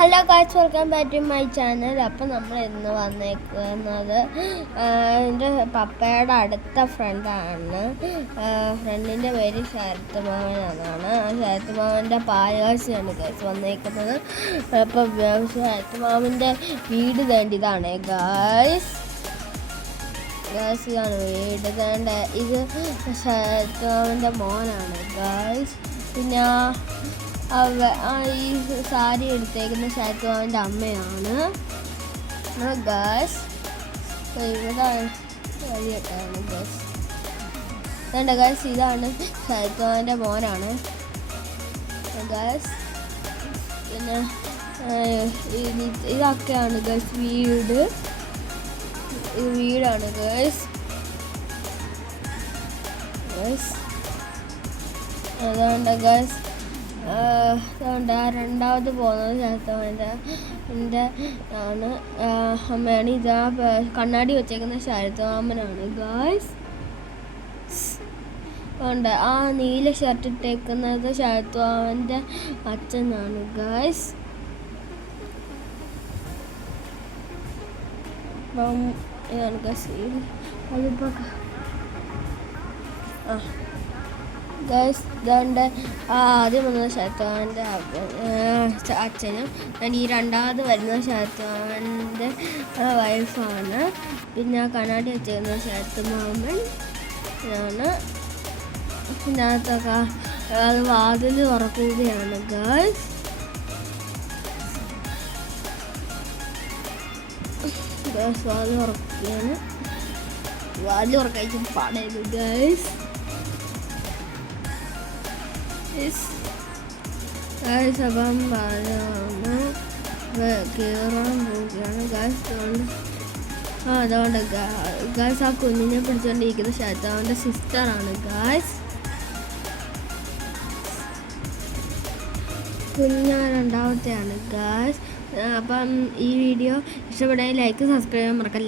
Hello guys, welcome back to my channel. അപ്പം നമ്മൾ ഇന്ന് വന്നേക്കുന്നത് എൻ്റെ പപ്പയുടെ അടുത്ത ഫ്രണ്ടാണ്. ഫ്രണ്ടിൻ്റെ പേര് ശരത് മോഹൻ എന്നാണ്. ശരത് മോഹൻ്റെ പായകാശിയാണ് ഗൈസ് വന്നേക്കുന്നത്. അപ്പം ശരത് മോഹൻ്റെ വീട് തേണ്ടിയതാണ് ഗൈസ്. ഇതാണ് വീട് തേണ്ട. ഇത് ശരത് മോഹൻ്റെ മോനാണ് ഗൈസ്. പിന്നെ ഈ സാരി എടുത്തേക്കുന്ന ശരത് മോഹൻ്റെ അമ്മയാണ് ഗൈസ്. ഇവിടെ വഴിയൊക്കെയാണ് ഗൈസ്. വേണ്ട ഗൈസ്, ഇതാണ് ശരത് മോഹൻ്റെ മോനാണ് ഗൈസ്. പിന്നെ ഇതൊക്കെയാണ് ഗൈസ് വീട്. ഇത് വീടാണ് ഗൈസ്. അതുകൊണ്ട് ഗൈസ് അതുകൊണ്ട് രണ്ടാമത് പോകുന്നത് ശരത് ആണ് അമ്മയാണ്. ഇതാ കണ്ണാടി വെച്ചേക്കുന്ന ശരത് മാമനാണ് ഗൈസ്. അതുകൊണ്ട് ആ നീല ഷർട്ട് ഇട്ടേക്കുന്നത് ശരത് മാമൻ്റെ അച്ഛനാണ് ഗൈസ്. അപ്പം ഇതാണ് ഗൈസ്. അതിപ്പോൾ ഗൈസ് ഇതുകൊണ്ട് ആദ്യം വന്നത് ശരത് മാമൻ്റെ അച്ഛനും ഈ രണ്ടാമത് വരുന്നത് ശരത് മാമൻ്റെ വൈഫാണ്. പിന്നെ കണ്ണാടി വെച്ചിരുന്നത് ശരത് മാമൻ ആണ്. ഇതിനകത്തൊക്കെ അത് വാതിൽ തുറക്കുകയാണ് ഗൈസ്. വാതിൽ തുറക്കുകയാണ്. വാതിൽ തുറക്കാൻ പാടായിരുന്നു ഗൈസ്. അപ്പം കയറാൻ പോവുകയാണ് ഗൈസ്. അതുകൊണ്ട് ഗൈസ് ആ കുഞ്ഞിനെ പിടിച്ചുകൊണ്ടിരിക്കുന്ന ശരത് മാമൻ്റെ സിസ്റ്ററാണ് ഗൈസ്. രണ്ടാമത്തെയാണ് ഗൈസ്. അപ്പം ഈ വീഡിയോ ഇഷ്ടപ്പെട്ടാൽ ലൈക്ക് സബ്സ്ക്രൈബ് ചെയ്യാൻ മറക്കല്ലേ.